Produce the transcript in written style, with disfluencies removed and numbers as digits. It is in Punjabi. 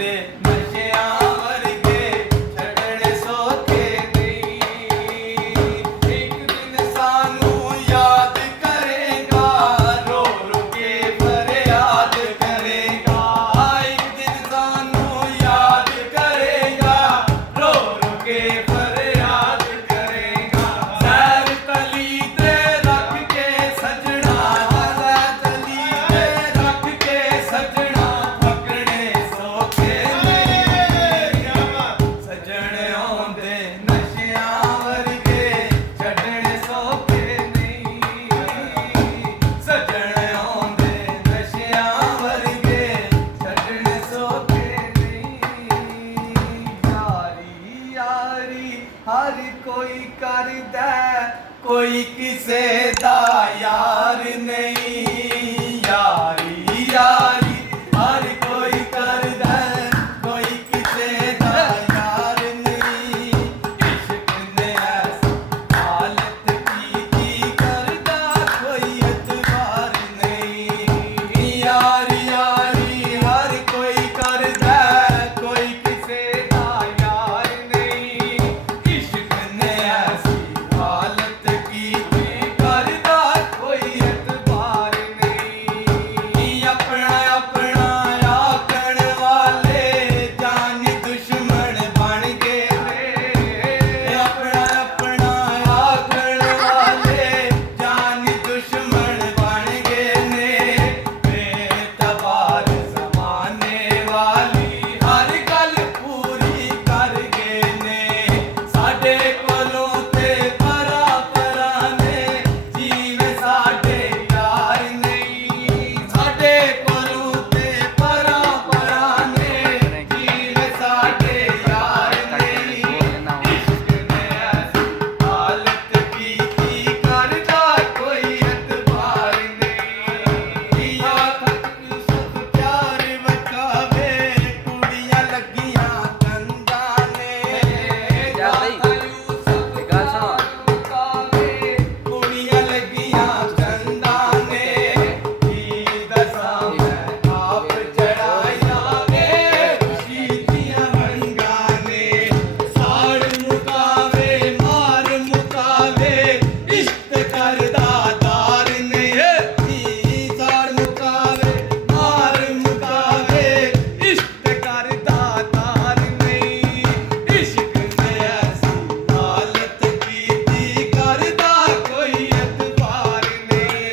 ਆਉਂਦੇ ਨਸ਼ਿਆਂ ਵਰਗੇ ਛੱਡਣੇ ਸੌਖੇ ਨਹੀਂ। ਇੱਕ ਦਿਨ ਸਾਨੂੰ ਯਾਦ ਕਰੇਗਾ, ਰੋ ਰੋ ਕੇ ਫਰਿਆਦ ਕਰੇਗਾ। ਇੱਕ ਦਿਨ ਸਾਨੂੰ ਯਾਦ ਕਰੇਗਾ, ਰੋ ਰੋ ਕੇ ਫਰਿਆਦ ਕਰੇਗਾ। ਜ਼ਹਿਰ ਤਲੀ ਤੇ ਰੱਖ ਕੇ ਸਜਣਾ, ਜ਼ਹਿਰ ਤਲੀ ਤੇ ਰੱਖ ਕੇ ਸਜਣਾ, ਪਕੜਨੇ ਸੌਖੇ ਨਹੀਂ। ਸਜਣ ਆਉਂਦੇ ਨਸ਼ਿਆਂ ਵਰਗੇ ਛੱਡਣੇ ਸੌਖੇ ਨਹੀਂ। ਸਜਣ ਆਉਂਦੇ ਨਸ਼ਿਆਂ ਵਰਗੇ ਛੱਡਣੇ ਸੌਖੇ ਨਹੀਂ। ਯਾਰੀ ਯਾਰੀ ਹਰ ਕੋਈ ਕਰਦਾ, ਕੋਈ ਕਿਸੇ ਦਾ ਯਾਰ ਨਹੀਂ।